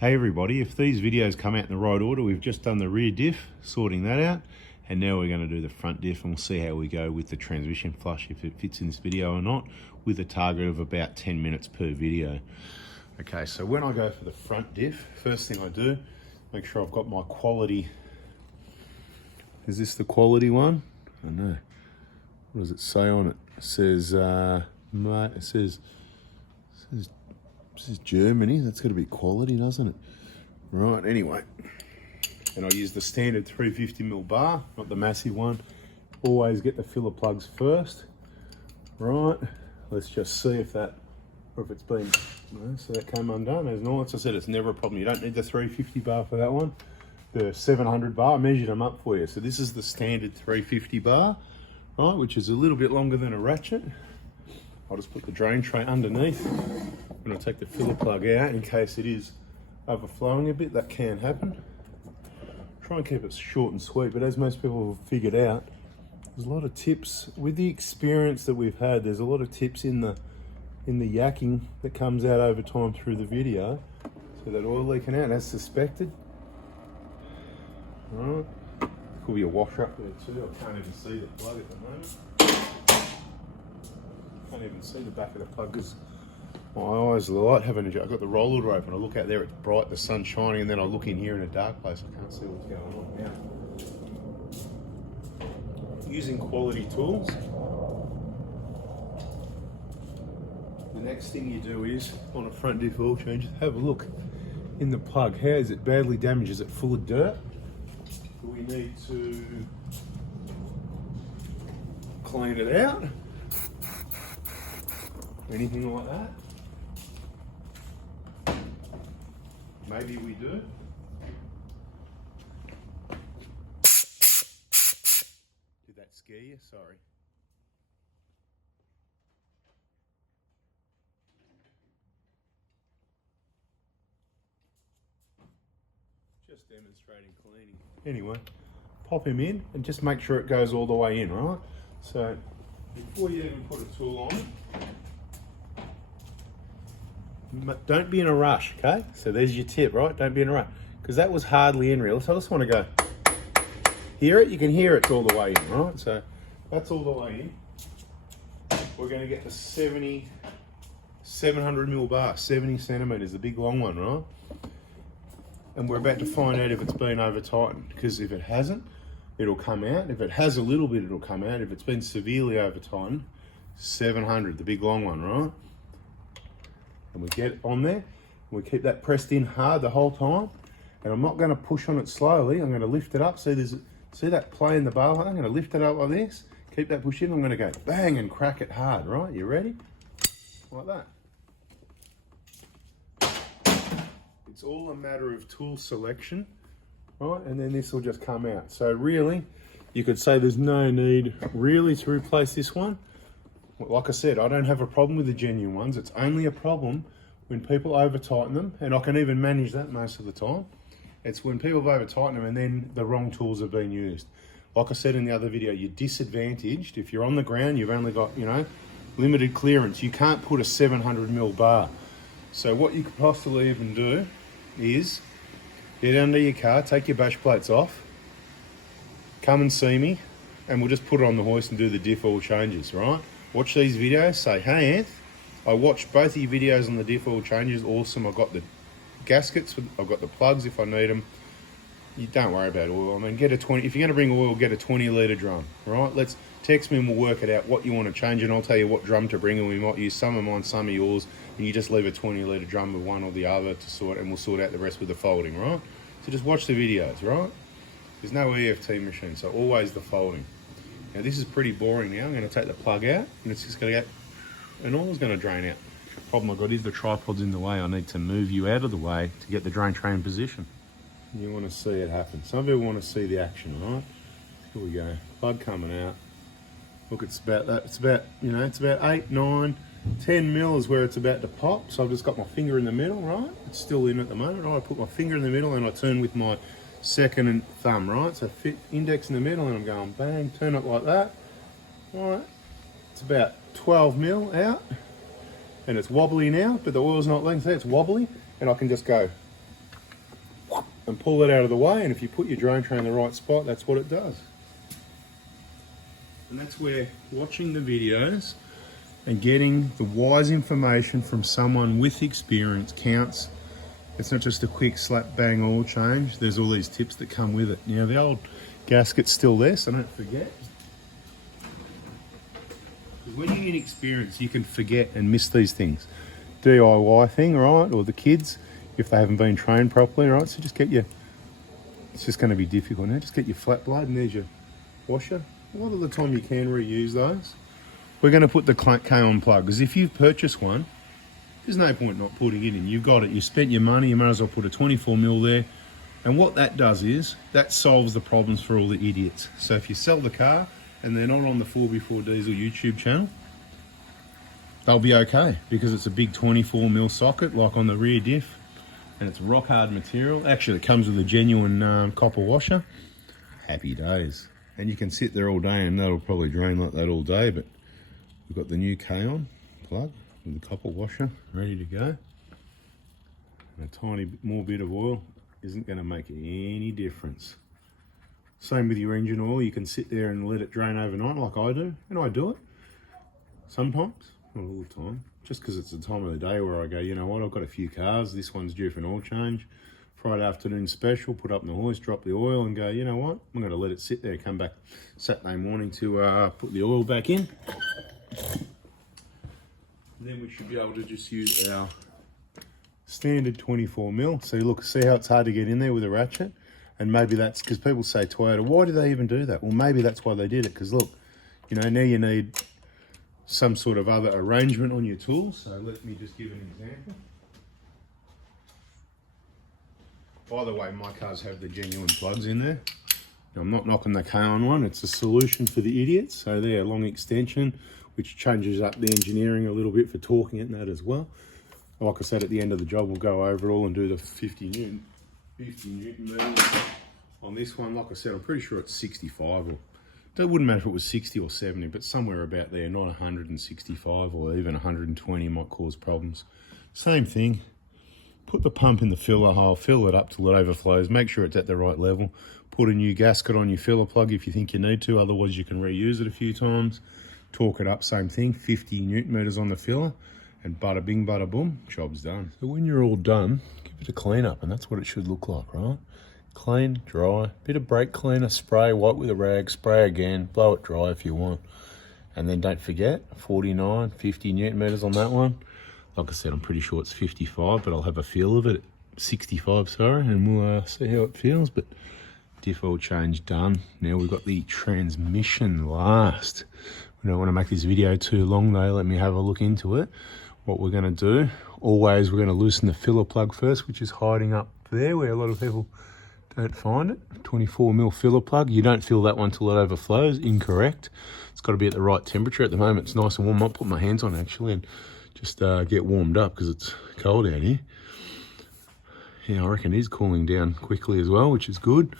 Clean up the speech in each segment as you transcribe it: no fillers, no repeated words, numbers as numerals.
Hey everybody, if these videos come out in the right order, we've just done the rear diff, sorting that out, and now we're going to do the front diff, and we'll see how we go with the transmission flush, if it fits in this video or not, with a target of about 10 minutes per video. Okay, so when I go for the front diff, first thing I do, make sure I've got my quality. Is this the quality one? I don't know. What does it say on it? It says, this is Germany. That's got to be quality, doesn't it? Right, anyway. And I use the standard 350mm bar, not the massive one. Always get the filler plugs first. Right, let's just see if that, or if it's been, so that came undone. As I said, it's never a problem. You don't need the 350 bar for that one. The 700 bar, I measured them up for you. So this is the standard 350 bar, right, which is a little bit longer than a ratchet. I'll just put the drain tray underneath and I'll take the filler plug out in case it is overflowing a bit. That can happen. Try and keep it short and sweet, but as most people have figured out, there's a lot of tips. With the experience that we've had, there's a lot of tips in the yakking that comes out over time through the video. So that oil leaking out as suspected. Alright, could be a washer up there too. I can't even see the plug at the moment. Can't even see the back of the plug because my eyes are light. I've got the roller door open. I look out there, it's bright, the sun's shining, and then I look in here in a dark place. I can't see what's going on now. Using quality tools. The next thing you do is, on a front diff oil change, have a look in the plug. How is it badly damaged? Is it full of dirt? Do we need to clean it out? Anything like that? Maybe we do. Did that scare you? Sorry. Just demonstrating cleaning. Anyway, pop him in and just make sure it goes all the way in, right? So before you even put a tool on, don't be in a rush, okay? So there's your tip, right? Don't be in a rush, because that was hardly in real. So I just want to go, hear it? You can hear it's all the way in, right? So that's all the way in. We're going to get the 700mm bar, 70 centimeters, the big long one, right? And we're about to find out if it's been over tightened, because if it hasn't, it'll come out. If it has a little bit, it'll come out. If it's been severely over tightened, 700, the big long one, right? And we get it on there, and we keep that pressed in hard the whole time. And I'm not going to push on it slowly. I'm going to lift it up. See that play in the bar? I'm going to lift it up like this. Keep that push in. I'm going to go bang and crack it hard, right? You ready? Like that. It's all a matter of tool selection, right? And then this will just come out. So really, you could say there's no need really to replace this one. Like I said, I don't have a problem with the genuine ones. It's only a problem when people over tighten them, and I can even manage that most of the time. It's when people over tighten them and then the wrong tools have been used. Like I said in the other video, you're disadvantaged. If you're on the ground, you've only got, limited clearance. You can't put a 700mm bar. So what you could possibly even do is get under your car, take your bash plates off, come and see me, and we'll just put it on the hoist and do the diff oil changes, right? Watch these videos, say, hey Anth, I watched both of your videos on the diff oil changes, awesome. I've got the gaskets, I've got the plugs if I need them. You don't worry about oil. I mean, if you're going to bring oil, get a 20-litre drum, right? Let's text me and we'll work it out what you want to change, and I'll tell you what drum to bring, and we might use some of mine, some of yours, and you just leave a 20-litre drum with one or the other to sort, and we'll sort out the rest with the folding, right? So just watch the videos, right? There's no EFT machine, so always the folding. Now this is pretty boring now. I'm going to take the plug out and it's just going to get, and oil's going to drain out. Problem I've got is the tripod's in the way. I need to move you out of the way to get the drain tray in position. You want to see it happen. Some people want to see the action, right? Here we go. Plug coming out. Look, it's about that. It's about, it's about 8, 9, 10 mil is where it's about to pop. So I've just got my finger in the middle, right? It's still in at the moment. I put my finger in the middle and I turn with my second and thumb, right? So fit index in the middle and I'm going bang, turn it like that. All right, it's about 12 mil out and it's wobbly now, but the oil's not leaking, so it's wobbly, and I can just go and pull it out of the way, and if you put your drain tray in the right spot, that's what it does. And that's where watching the videos and getting the wise information from someone with experience counts. It's not just a quick slap bang oil change. There's all these tips that come with it. Now the old gasket's still there, so don't forget. When you're inexperienced, you can forget and miss these things. DIY thing, right? Or the kids, if they haven't been trained properly, right? So just get your, it's just going to be difficult now. Just get your flat blade and there's your washer. A lot of the time you can reuse those. We're going to put the K-on plug, because if you've purchased one, there's no point not putting it in. You've got it, you spent your money, you might as well put a 24mm there. And what that does is, that solves the problems for all the idiots. So if you sell the car and they're not on the 4x4 diesel YouTube channel, they'll be okay, because it's a big 24mm socket like on the rear diff, and it's rock hard material. Actually, it comes with a genuine copper washer. Happy days. And you can sit there all day and that'll probably drain like that all day, but we've got the new K-on plug with the copper washer ready to go. And a tiny bit more bit of oil isn't going to make any difference. Same with your engine oil. You can sit there and let it drain overnight like I do, and I do it sometimes, not all the time, just because it's the time of the day where I go, you know what, I've got a few cars, this one's due for an oil change. Friday afternoon special, put up in the hoist, drop the oil and go, you know what, I'm going to let it sit there, come back Saturday morning to put the oil back in. Then we should be able to just use our standard 24mm. So look, see how it's hard to get in there with a ratchet? And maybe that's because people say, Toyota, why do they even do that? Well, maybe that's why they did it, because look, you know, now you need some sort of other arrangement on your tools. So let me just give an example. By the way, my cars have the genuine plugs in there. Now, I'm not knocking the K-on one. It's a solution for the idiots. So they're a long extension, which changes up the engineering a little bit for torquing it and that as well. Like I said, at the end of the job, we'll go over it all and do the 50 Newton meters on this one. Like I said, I'm pretty sure it's 65. Or it wouldn't matter if it was 60 or 70, but somewhere about there, not 165 or even 120 might cause problems. Same thing. Put the pump in the filler hole, fill it up till it overflows, make sure it's at the right level. Put a new gasket on your filler plug if you think you need to, otherwise you can reuse it a few times. Torque it up, same thing, 50 Newton meters on the filler, and bada bing, bada boom, job's done. So when you're all done, give it a clean up, and that's what it should look like, right? Clean, dry, bit of brake cleaner, spray, wipe with a rag, spray again, blow it dry if you want. And then don't forget, 49, 50 Newton meters on that one. Like I said, I'm pretty sure it's 55, but I'll have a feel of it. 65, sorry, and we'll see how it feels. But diff oil change done. Now we've got the transmission last. We don't want to make this video too long though. Let me have a look into it. What we're going to do, always we're going to loosen the filler plug first, which is hiding up there where a lot of people don't find it. 24mm filler plug. You don't fill that one till it overflows. Incorrect. It's got to be at the right temperature. At the moment it's nice and warm. I might put my hands on it actually and just get warmed up because it's cold out here. Yeah, I reckon it is cooling down quickly as well, which is good.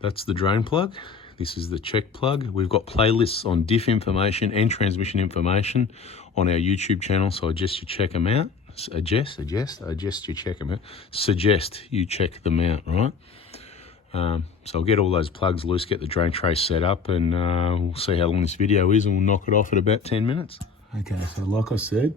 That's the drain plug. This is the check plug. We've got playlists on diff information and transmission information on our YouTube channel, so I suggest you check them out. Suggest you check them out. Suggest you check them out, right? So I'll get all those plugs loose, get the drain tray set up, and we'll see how long this video is, and we'll knock it off at about 10 minutes. Okay, so like I said,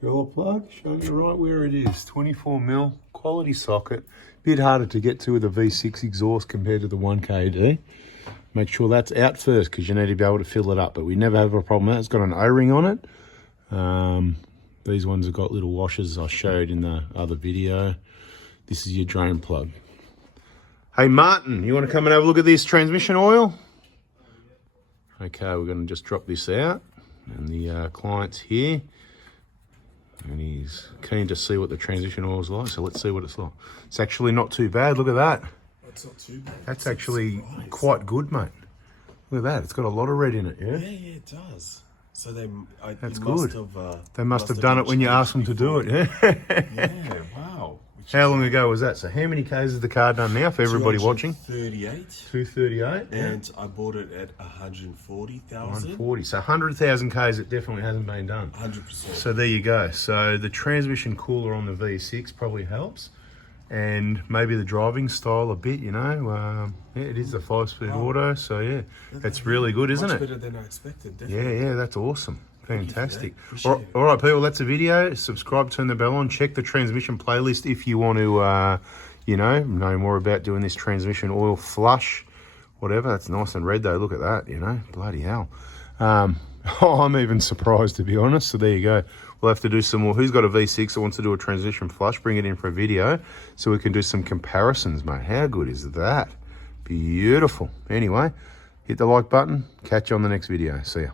filler plug, showing you right where it is. 24mm, quality socket. Bit harder to get to with a V6 exhaust compared to the 1KD. Make sure that's out first because you need to be able to fill it up, but we never have a problem with that. It's got an O-ring on it. These ones have got little washers I showed in the other video. This is your drain plug. Hey Martin, you want to come and have a look at this transmission oil? Okay, we're going to just drop this out, and the client's here. And he's keen to see what the transition oil is like, so let's see what it's like. It's actually not too bad, look at that. That's not too bad. That's actually quite good, mate. Look at that, it's got a lot of red in it, yeah? Yeah, it does. So that's good. They must have done it when you asked them to do it, yeah? Yeah, wow. Which How long ago was that? So how many Ks is the car done now for everybody watching? 38. 238. And I bought it at 140,000. 140. So 100,000 Ks it definitely hasn't been done. 100%. So there you go. So the transmission cooler on the V6 probably helps. And maybe the driving style a bit, you know. Yeah, it is a 5-speed auto. So yeah, it's really good, isn't Much it? better than I expected, definitely. Yeah, that's awesome. Fantastic. Appreciate it. All right, people, that's the video. Subscribe, turn the bell on, check the transmission playlist if you want to, you know more about doing this transmission oil flush, whatever. That's nice and red though. Look at that, you know, bloody hell. I'm even surprised, to be honest. So there you go. We'll have to do some more. Who's got a V6 that wants to do a transmission flush? Bring it in for a video so we can do some comparisons, mate. How good is that? Beautiful. Anyway, hit the like button. Catch you on the next video. See ya.